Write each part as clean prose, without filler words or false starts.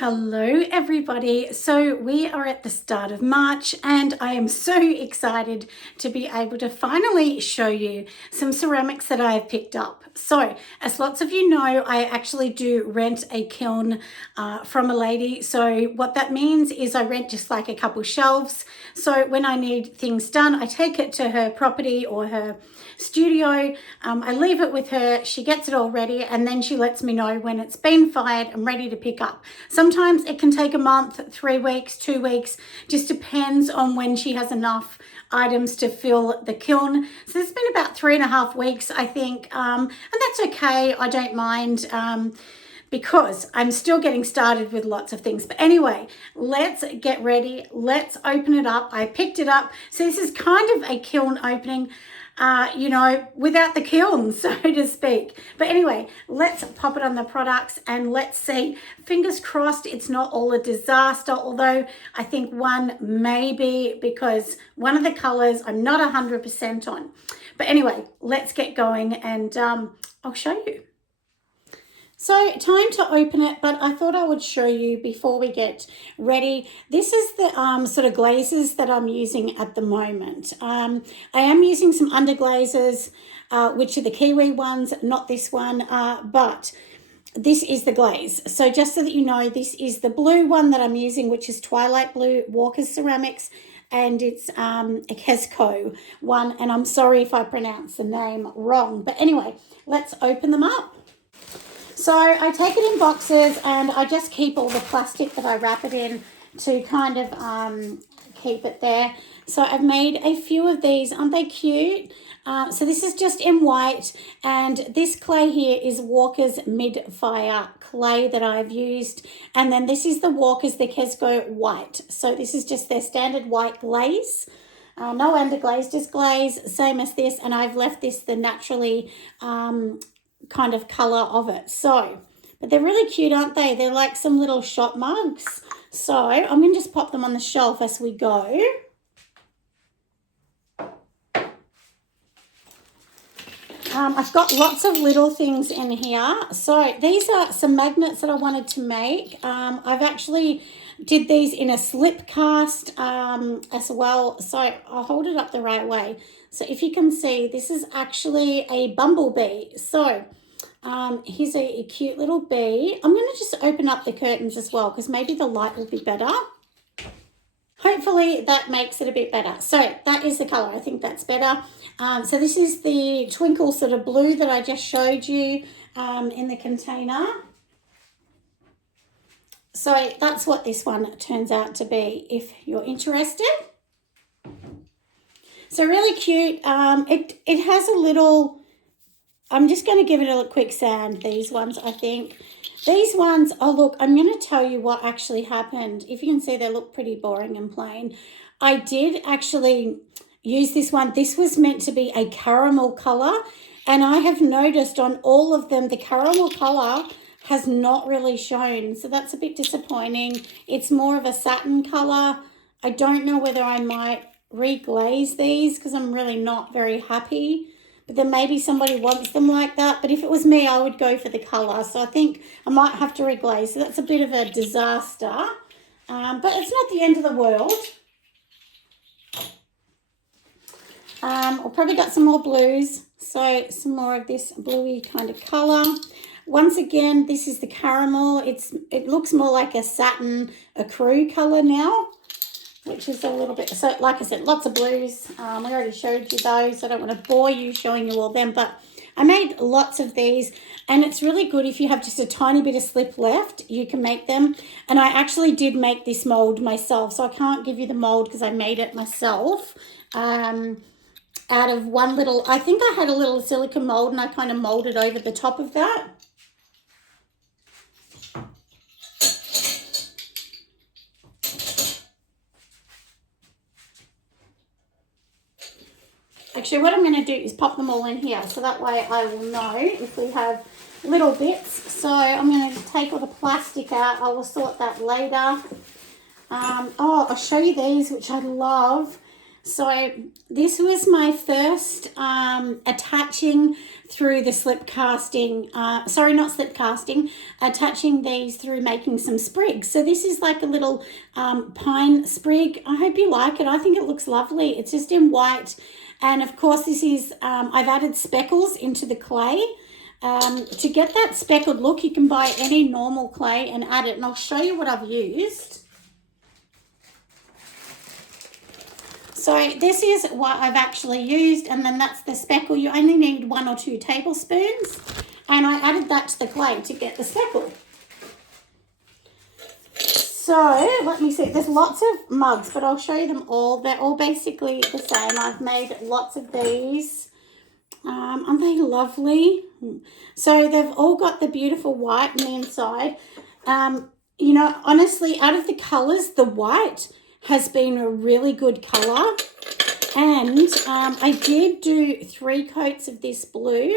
Hello everybody. So we are at the start of March and I am so excited to be able to finally show you some ceramics that I have picked up. So as lots of you know, I actually do rent a kiln from a lady. So what that means is I rent just like a couple shelves. So when I need things done, I take it to her property or her studio. I leave it with her, she gets it all ready, and then she lets me know when it's been fired and ready to pick up. Sometimes it can take a month, 3 weeks, 2 weeks, just depends on when she has enough items to fill the kiln. So it's been about 3.5 weeks, I think, and that's okay. I don't mind. Because I'm still getting started with lots of things. But anyway, let's get ready. Let's open it up. I picked it up. So this is kind of a kiln opening, without the kiln, so to speak. But anyway, let's pop it on the products and let's see. Fingers crossed it's not all a disaster, although I think one may be because one of the colors I'm not 100% on. But anyway, let's get going and I'll show you. So time to open it, but I thought I would show you before we get ready. This is the sort of glazes that I'm using at the moment. I am using some underglazes, which are the Kiwi ones, not this one, but this is the glaze. So just so that you know, this is the blue one that I'm using, which is Twilight Blue Walker's Ceramics, and it's a Kesco one, and I'm sorry if I pronounce the name wrong. But anyway, let's open them up. So I take it in boxes and I just keep all the plastic that I wrap it in to kind of keep it there. So I've made a few of these. Aren't they cute? So this is just in white, and this clay here is Walker's Mid-Fire clay that I've used. And then this is the Walker's, the Kesco white. So this is just their standard white glaze. No underglaze, just glaze, same as this. And I've left this the naturally kind of color of it. So, but they're really cute, aren't they? They're like some little shot mugs. So I'm going to just pop them on the shelf as we go. I've got lots of little things in here. So these are some magnets that I wanted to make. I've actually did these in a slip cast as well. So I'll hold it up the right way. So if you can see, this is actually a bumblebee. So here's a cute little bee. I'm going to just open up the curtains as well because maybe the light will be better. Hopefully that makes it a bit better. So that is the color. I think that's better. So this is the twinkle sort of blue that I just showed you in the container. So that's what this one turns out to be if you're interested. So really cute. It has a little, I'm just going to give it a quick sand, these ones, I think. These ones, oh look, I'm going to tell you what actually happened. If you can see, they look pretty boring and plain. I did actually use this one. This was meant to be a caramel colour, and I have noticed on all of them, the caramel colour has not really shown. So that's a bit disappointing. It's more of a satin colour. I don't know whether I might reglaze these because I'm really not very happy. But then maybe somebody wants them like that. But if it was me, I would go for the colour. So I think I might have to reglaze. So that's a bit of a disaster. But it's not the end of the world. I've probably got some more blues. So some more of this bluey kind of colour. Once again, this is the caramel. It looks more like a satin ecru colour now, which is a little bit, so like I said, lots of blues. I already showed you those. I don't want to bore you showing you all them, but I made lots of these, and it's really good if you have just a tiny bit of slip left, you can make them. And I actually did make this mold myself, so I can't give you the mold because I made it myself out of one little, I think I had a little silicone mold and I kind of molded over the top of that. Actually, what I'm going to do is pop them all in here, so that way I will know if we have little bits. So I'm going to take all the plastic out. I will sort that later. I'll show you these, which I love. So this was my first attaching through the slip casting, sorry, not slip casting, attaching these through making some sprigs. So this is like a little pine sprig. I hope you like it. I think it looks lovely. It's just in white. And of course this is, I've added speckles into the clay. To get that speckled look, you can buy any normal clay and add it. And I'll show you what I've used. So this is what I've actually used, and then that's the speckle. You only need 1 or 2 tablespoons, and I added that to the clay to get the speckle. So let me see, there's lots of mugs, but I'll show you them all. They're all basically the same. I've made lots of these. Aren't they lovely? So they've all got the beautiful white on the inside. You know, honestly, out of the colours, the white has been a really good colour, and I did do 3 coats of this blue,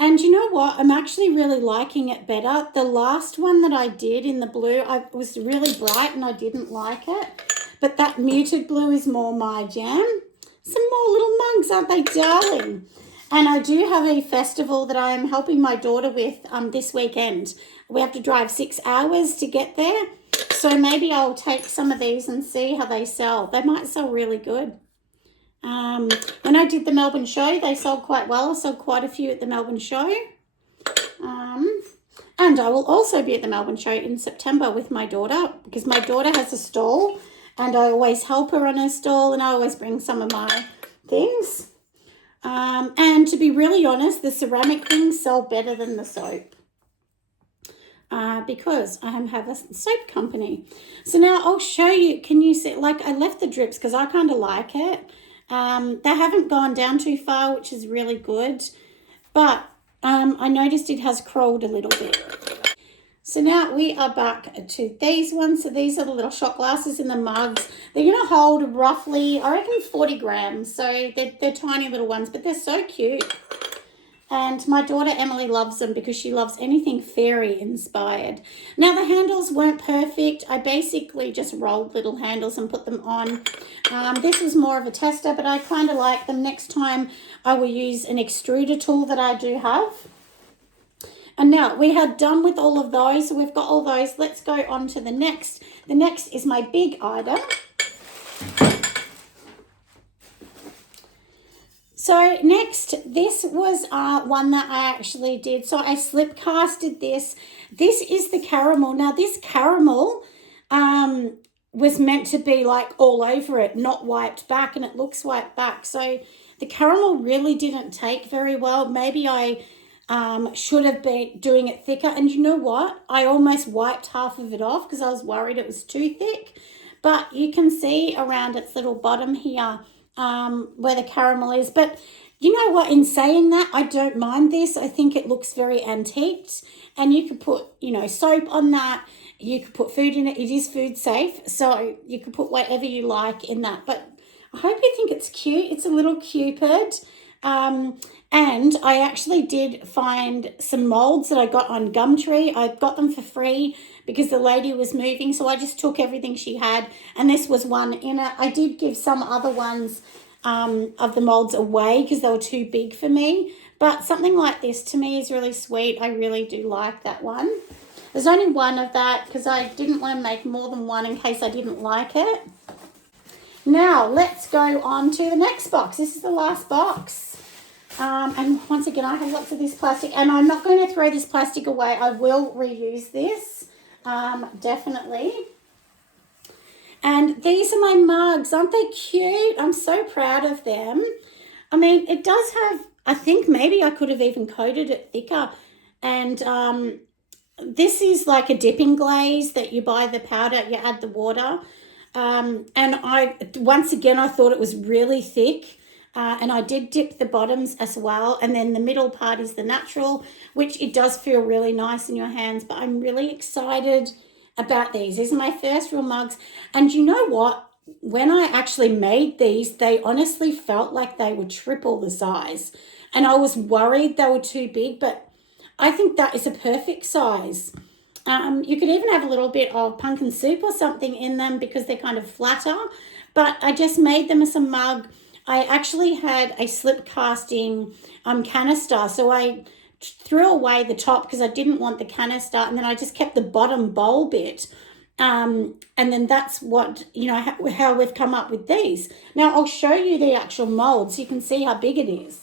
and you know what, I'm actually really liking it better. The last one that I did in the blue, I was really bright and I didn't like it, but that muted blue is more my jam. Some more little mugs, aren't they darling? And I do have a festival that I'm helping my daughter with this weekend. We have to drive 6 hours to get there. So maybe I'll take some of these and see how they sell. They might sell really good. When I did the Melbourne show, they sold quite well. I sold quite a few at the Melbourne show. And I will also be at the Melbourne show in September with my daughter, because my daughter has a stall and I always help her on her stall, and I always bring some of my things. And to be really honest, the ceramic things sell better than the soap. Because I have a soap company. So now I'll show you, can you see, like I left the drips because I kind of like it. They haven't gone down too far, which is really good. But I noticed it has crawled a little bit. So now we are back to these ones. So these are the little shot glasses in the mugs. They're going to hold roughly, I reckon, 40 grams. So they're tiny little ones, but they're so cute. And my daughter Emily loves them because she loves anything fairy inspired. Now the handles weren't perfect. I basically just rolled little handles and put them on. This was more of a tester, but I kind of like them. Next time I will use an extruder tool that I do have. And now we are done with all of those. So we've got all those. Let's go on to the next. The next is my big item. So next, this was one that I actually did. So I slip casted this. This is the caramel. Now this caramel was meant to be like all over it, not wiped back, and it looks wiped back. So the caramel really didn't take very well. Maybe I should have been doing it thicker. And you know what? I almost wiped half of it off because I was worried it was too thick. But you can see around its little bottom here where the caramel is. But you know what, in saying that, I don't mind this. I think it looks very antiqued, and you could put, you know, soap on that. You could put food in it. It is food safe, so you could put whatever you like in that. But I hope you think it's cute. It's a little cupid. And I actually did find some molds that I got on Gumtree. I got them for free because the lady was moving, so I just took everything she had, and this was one in it. I did give some other ones of the molds away because they were too big for me, but something like this to me is really sweet. I really do like that one. There's only one of that because I didn't want to make more than one in case I didn't like it. Now let's go on to the next box. This is the last box. And once again, I have lots of this plastic, and I'm not going to throw this plastic away. I will reuse this, definitely. And these are my mugs. Aren't they cute? I'm so proud of them. I mean, it does have, I think maybe I could have even coated it thicker. And this is like a dipping glaze that you buy the powder, you add the water. And once again, I thought it was really thick. And I did dip the bottoms as well. And then the middle part is the natural, which it does feel really nice in your hands. But I'm really excited about these. These are my first real mugs. And you know what? When I actually made these, they honestly felt like they were triple the size. And I was worried they were too big, but I think that is a perfect size. You could even have a little bit of pumpkin soup or something in them because they're kind of flatter. but I just made them as a mug. I actually had a slip casting canister, so I threw away the top because I didn't want the canister, and then I just kept the bottom bowl bit. And then that's what, you know, how we've come up with these. Now I'll show you the actual mold so you can see how big it is.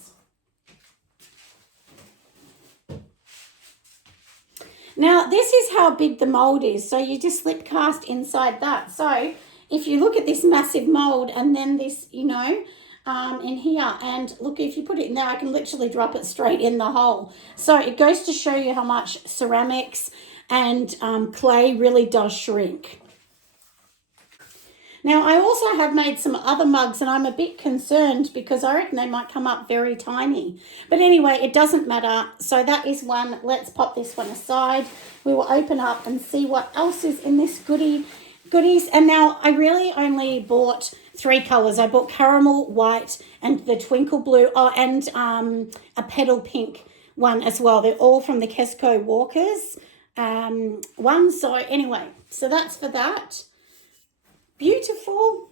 Now this is how big the mold is. So you just slip cast inside that. So if you look at this massive mold and then this, you know, in here, and look, if you put it in there, I can literally drop it straight in the hole. So it goes to show you how much ceramics and clay really does shrink. Now I also have made some other mugs and I'm a bit concerned because I reckon they might come up very tiny. But anyway, it doesn't matter. So that is one. Let's pop this one aside. We will open up and see what else is in this goodies. And now I really only bought 3 colours. I bought caramel, white, and the twinkle blue. Oh, and a petal pink one as well. They're all from the Kesco Walkers one. So anyway, so that's for that. Beautiful.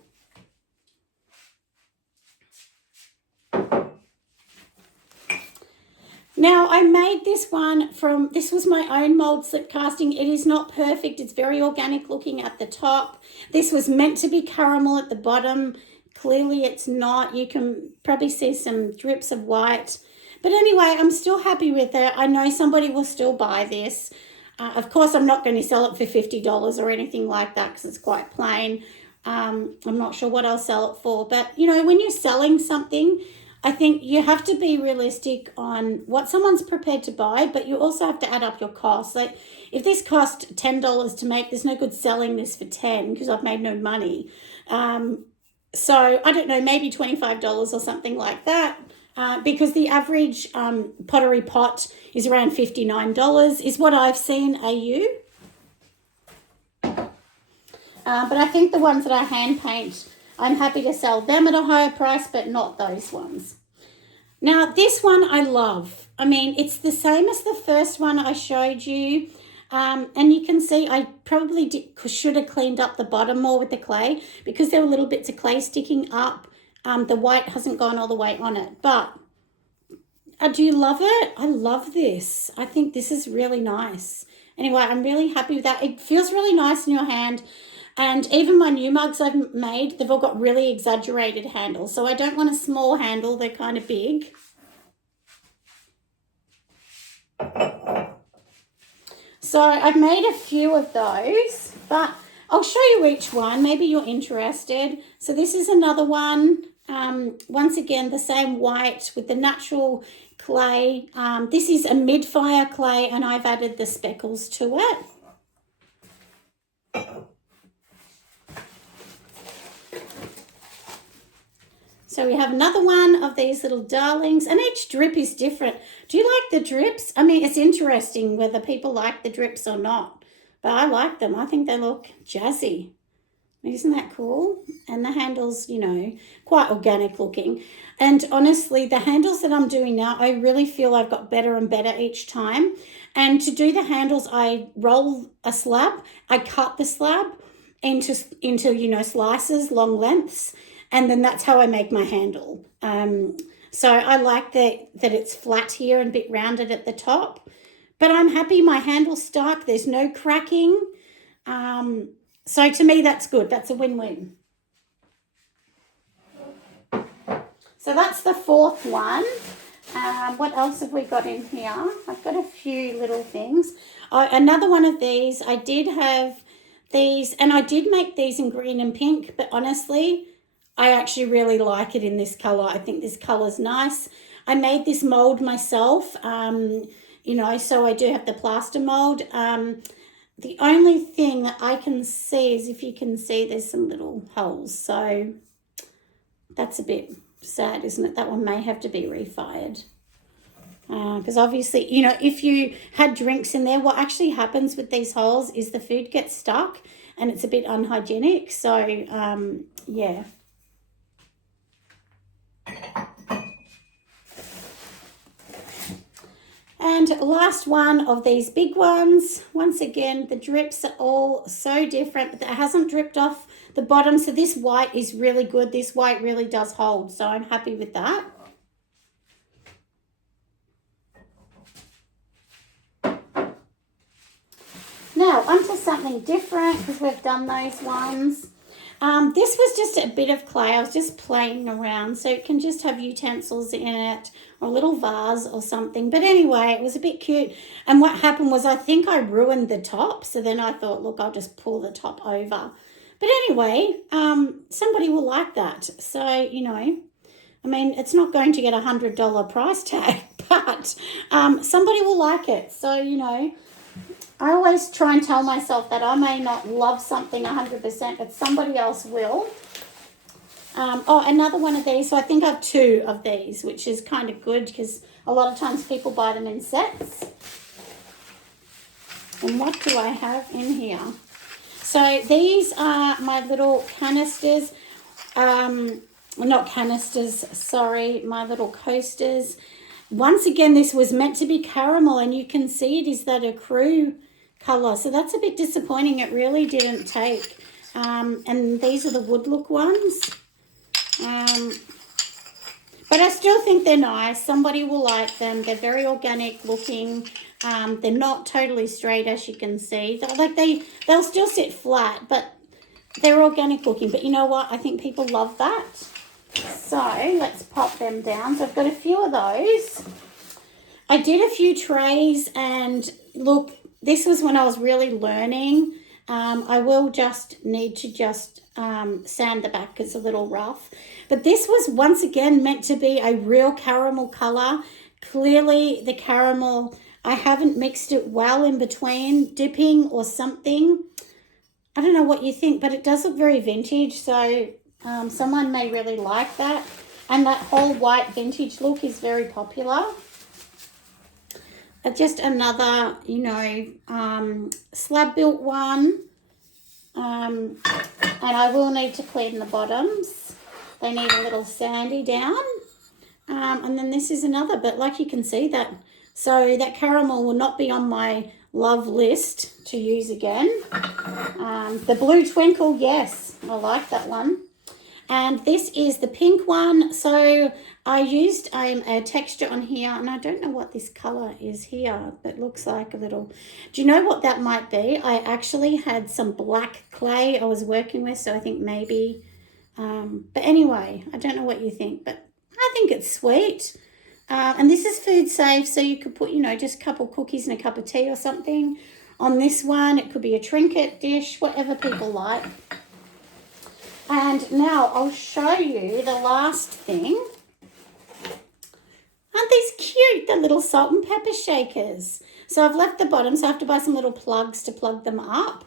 Now I made this one from, this was my own mold slip casting. It is not perfect. It's very organic looking at the top. This was meant to be caramel at the bottom. Clearly it's not. You can probably see some drips of white. But anyway, I'm still happy with it. I know somebody will still buy this. Of course, I'm not going to sell it for $50 or anything like that because it's quite plain. I'm not sure what I'll sell it for. But, you know, when you're selling something, I think you have to be realistic on what someone's prepared to buy, but you also have to add up your costs. Like if this cost $10 to make, there's no good selling this for $10 because I've made no money. So I don't know, maybe $25 or something like that. Because the average pottery pot is around $59 is what I've seen AU. But I think the ones that I hand paint, I'm happy to sell them at a higher price, but not those ones. Now this one I love. I mean, it's the same as the first one I showed you. And you can see I probably should have cleaned up the bottom more with the clay because there were little bits of clay sticking up. The white hasn't gone all the way on it, but do you love it? I love this. I think this is really nice. Anyway, I'm really happy with that. It feels really nice in your hand. And even my new mugs I've made, they've all got really exaggerated handles. So I don't want a small handle. They're kind of big. So I've made a few of those, but I'll show you each one. Maybe you're interested. So this is another one. Once again, the same white with the natural clay. This is a mid-fire clay and I've added the speckles to it. So we have another one of these little darlings and each drip is different. Do you like the drips? I mean, it's interesting whether people like the drips or not, but I like them. I think they look jazzy. Isn't that cool? And the handles, you know, quite organic looking. And honestly, the handles that I'm doing now, I really feel I've got better and better each time. And to do the handles, I roll a slab. I cut the slab into you know, slices, long lengths. And then that's how I make my handle. So I like that it's flat here and a bit rounded at the top. But I'm happy my handle's stuck. There's no cracking. So to me, that's good. That's a win-win. So that's the fourth one. What else have we got in here? I've got a few little things. Another one of these. I did have these, and I did make these in green and pink, but honestly, I actually really like it in this colour. I think this colour's nice. I made this mould myself, you know, so I do have the plaster mould. The only thing that I can see is, if you can see, there's some little holes. So that's a bit sad, isn't it? That one may have to be refired. Because obviously, you know, if you had drinks in there, what actually happens with these holes is the food gets stuck and it's a bit unhygienic. So, yeah. And last one of these big ones. Once again, the drips are all so different, but it hasn't dripped off the bottom. So this white is really good. This white really does hold. So I'm happy with that. Now, onto something different because we've done those ones. This was just a bit of clay. I was just playing around, so it can just have utensils in it or a little vase or something. But anyway, it was a bit cute. And what happened was I think I ruined the top. So then I thought, look, I'll just pull the top over. But anyway, somebody will like that. So, you know, I mean, it's not going to get $100 price tag, but somebody will like it. So, you know, I always try and tell myself that I may not love something 100%, but somebody else will. Oh, another one of these. So I think I have 2 of these, which is kind of good because a lot of times people buy them in sets. And what do I have in here? So these are my little canisters. Not canisters, sorry, my little coasters. Once again, this was meant to be caramel, and you can see it is that ecru colour. So that's a bit disappointing. It really didn't take. And these are the wood look ones. But I still think they're nice. Somebody will like them. They're very organic looking. They're not totally straight, as you can see. Like they'll still sit flat, but they're organic looking. But you know what? I think people love that. So let's pop them down. So I've got a few of those. I did a few trays, and look, this was when I was really learning. I will just need to sand the back. It's a little rough. But this was once again meant to be a real caramel colour. Clearly the caramel, I haven't mixed it well in between dipping or something. I don't know what you think, but it does look very vintage. So someone may really like that. And that whole white vintage look is very popular. Just another, you know, slab built one. And I will need to clean the bottoms. They need a little sandy down. And then this is another, but like you can see that. So that caramel will not be on my love list to use again. The blue twinkle, yes, I like that one. And this is the pink one. So I used a texture on here, and I don't know what this colour is here, but it looks like a little... Do you know what that might be? I actually had some black clay I was working with, so I think maybe... but anyway, I don't know what you think, but I think it's sweet. And this is food safe, so you could put, you know, just a couple cookies and a cup of tea or something on this one. It could be a trinket dish, whatever people like. And now I'll show you the last thing. Aren't these cute? The little salt and pepper shakers. So I've left the bottom, so I have to buy some little plugs to plug them up,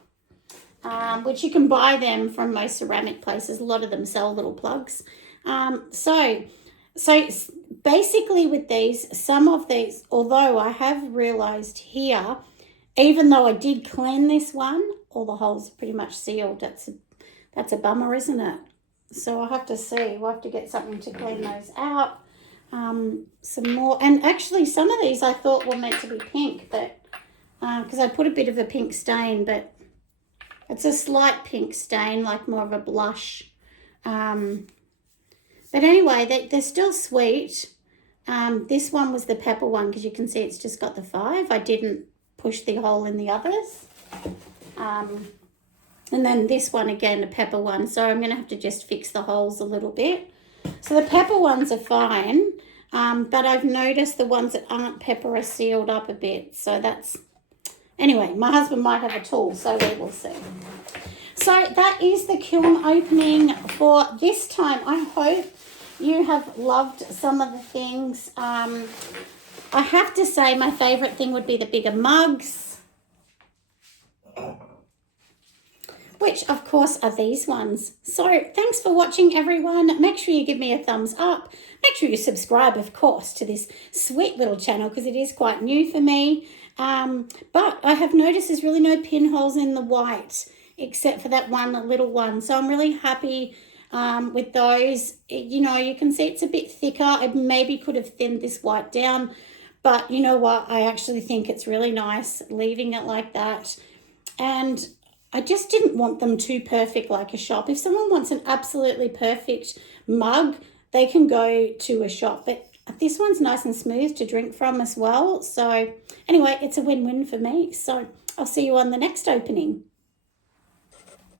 which you can buy them from most ceramic places. A lot of them sell little plugs. So basically with these, some of these, although I have realised here, even though I did clean this one, all the holes are pretty much sealed. That's a bummer, isn't it? So I'll have to see. We'll have to get something to clean those out. Some more. And actually some of these I thought were meant to be pink, but because I put a bit of a pink stain, but it's a slight pink stain, like more of a blush. But anyway, they're still sweet. This one was the pepper one because you can see it's just got the 5. I didn't push the hole in the others. And then this one again, a pepper one. So I'm going to have to just fix the holes a little bit. So the pepper ones are fine. But I've noticed the ones that aren't pepper are sealed up a bit. So that's... Anyway, my husband might have a tool, so we will see. So that is the kiln opening for this time. I hope you have loved some of the things. I have to say my favourite thing would be the bigger mugs, which of course are these ones. So thanks for watching, everyone. Make sure you give me a thumbs up. Make sure you subscribe, of course, to this sweet little channel because it is quite new for me. But I have noticed there's really no pinholes in the white except for that one little one. So I'm really happy with those. You know, you can see it's a bit thicker. I maybe could have thinned this white down, but you know what? I actually think it's really nice leaving it like that. And I just didn't want them too perfect like a shop. If someone wants an absolutely perfect mug, they can go to a shop. But this one's nice and smooth to drink from as well. So anyway, it's a win-win for me. So I'll see you on the next opening.